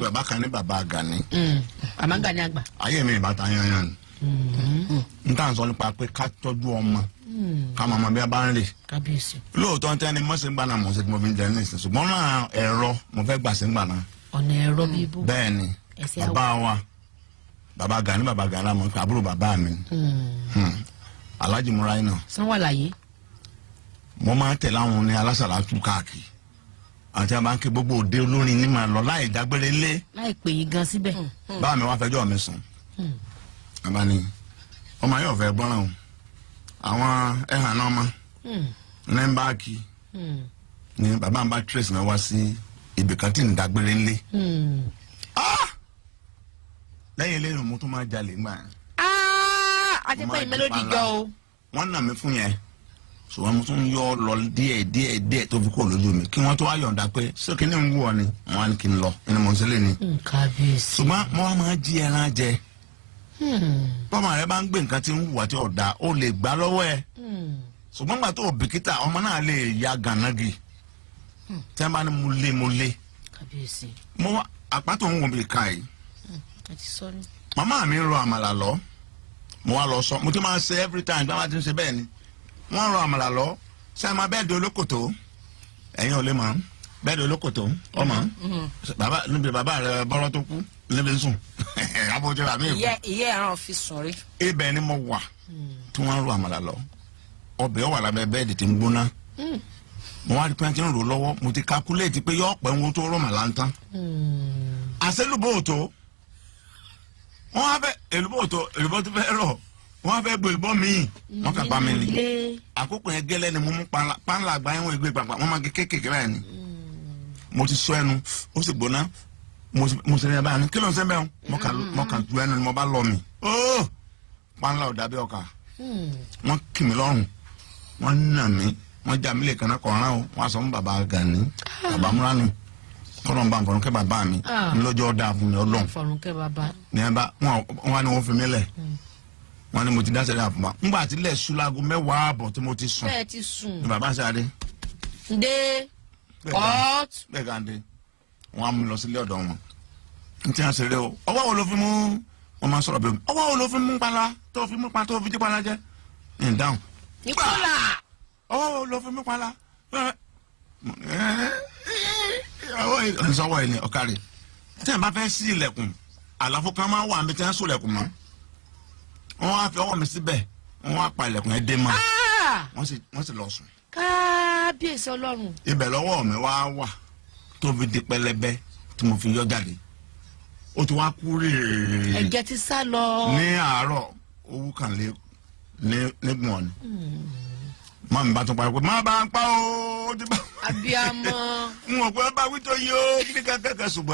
pè bákan ní bàbá Gani. Àmọ́ Gani àgbà. Ayé mi ìbátan yanyan ni. N tà ń sọ nípa pé ká tọ́jú ọmọ. Ká màmá bí a bá ń rè. Kábíyèsí. Lóòótọ́ ń tẹ́ni mọ́sẹ̀ ń gbà náà mọ̀ọ́sẹ̀ tí mo fi ń jẹ ní ìsìn. Ṣùgbọ́n náà ẹ̀rọ mo fẹ́ gbà sí ń gbà náà. Ọ̀nà ẹ̀rọ bíbú. Bẹ́ẹ̀ni, bàbá wa, bàbá Gani lámọ̀ pé àbúrò bàbá mi. Alhaji Muraina. Sanwó àlàyé. Mo máa ń tẹ̀lé àwọn ní alásàlátù káàkiri. Àti àbáńkì gbogbo òde olórin ní màá lọ láì dágbére lé. Láì pè yín gan síbẹ̀. Báà mi wá fẹjọ́ mi sùn. Bàbá ni ọmọ yóò fẹ́ gbọ́ràn o. Àwọn ẹ̀hàn náà mọ́. Ní báàkì. Ni bàbá mi bá trace mi wá sí ibì kan tí ń dágbére lé. Lẹ́yìn eléyìí mo tún máa jalè ńgbà yẹn. Àti pé ìmẹ́lódì jọ o. Wọ́n nà mí fún yẹn. Ṣùgbọ́n mo tún yọ lọ díẹ̀ tó fi kó lójú mi kí wọ́n tó wá yọ̀ǹda pé ṣé kí ni ń wú ọ ni wọ́n á ní kí n lọ ẹni mọ̀ ń sílẹ̀ ni. Kábíyèsí. Ṣùgbọ́n mo wá máa jí ẹran jẹ. Bọ́mọ rẹ bá ń gbé nǹkan tí ń wùwà tí ọ̀dà ó lè gbá lọ́wọ́ ẹ. Ṣùgbọ́n gbà tó bìkítà ọmọ náà lè ya gànágì. Tí wọ́n bá ní mo lé. Kábíyèsí. Mo wá àpátó ń wọ̀n bí ká yìí. Sorry. Màmá mi ń ro àmàlà lọ. Mo wá lọ sọ mo ti máa ṣe every time bí wọ́n ti ń ṣe bẹ́ẹ̀ ni. Wọ́n rọ àmàlà lọ ṣe máa bẹ́ẹ̀ di olókòtó ẹ̀yin ò lè mọ̀ bẹ́ẹ̀ di olókòtó ọmọ bàbá níbi bàbá rẹ bọ́rọ́ tó kú níbi ń sùn abójú rà mí. ìyá ẹran fi sùn rí. Ibẹ̀ ni mo wà tí wọ́n rọ àmàlà lọ ọbẹ̀ wà lábẹ́ bẹ́ẹ̀dì tí ń gbóná mo wá rí pé wọ́n ti ń rò lọ́wọ́ mo ti calculate pé yọ ọ̀pẹ̀ ń wo tó rọ màlá ń tán àṣẹlùbọ̀ òtó wọ́n wá fẹ́ èlùbọ̀ tó fẹ́ rọ̀ wọ́n fẹ́ gbé ìbọn mi wọ́n fẹ́ bá mi ní àkókò yẹn gẹ́lẹ́ ni mo mú panla àgbà yẹn wọ́n ìgbé gbàgbà wọ́n máa gé kéékèèké báyìí ni mo ti sọ ẹnu ó sì gbóná mo sì rí ẹ báyìí kí ló ń sẹ́ bẹ́ẹ̀ mo kà ju ẹnu ni mo bá lọ mi ooo panla ò dàbí ọkà wọ́n kì mí lọ́rùn wọ́n nà mí wọ́n já mi lè kànáà kọ̀ọ̀rán o wọ́n sọ fún bàbá Gani bàbá Múránù kọ́nà ń bá nfọ̀rùnkẹ́ bàbá mi ńlọ́jọ́ dáa fún mi ọlọ́run ní ẹ bá wọn ni wọ́n fi mí lẹ̀ wọ́n ní mo ti dáṣẹ́ dáa fún wa ńgbà tí lẹ̀ ṣúlágún 10 àbọ̀ tí mo ti sùn ní bàbá Ṣadé bẹ́ẹ̀ Gàndé wọ́n á mú lọ sílé ọ̀dọ̀ wọn n tí wọ́n ṣe rẹ o ọwọ́ wo ló fi mú wọn máa sọ̀rọ̀ bí omi ọwọ́ wo ló fi mú pala tó fi mú pala tó fi jí pala jẹ́ ń dáhùn ọwọ́ wo ló fi mú pala ọ̀sọ́wọ́ ẹni ọ̀kárì tí wọ́n bá fẹ́ sí ilẹ̀kùn àlàfo kan máa wà níbi tí wọ́n sọ ilẹ̀kùn mọ́ wọ́n á fi ọwọ́ mi síbẹ̀ wọ́n á pa ilẹ̀kùn ẹ̀ dé mọ́ wọ́n sì lọ sùn. Kábíyèsí Ọlọ́run. Ibẹ̀ lọ́wọ́ mi wà tó fi di pẹlẹbẹ tí mo fi yọ jáde ó ti wá kú rèé. Ẹ̀jẹ̀ ti sá lọ. Ní àárọ̀ owó kan lé nígbọ̀n ni mọ mi bá tún parí pé má bá ń pa ó ti bá. Abiyamọ. N ò pé bá wí tó yí ó kí ni kẹ́kẹ́ ṣùgbọ́n.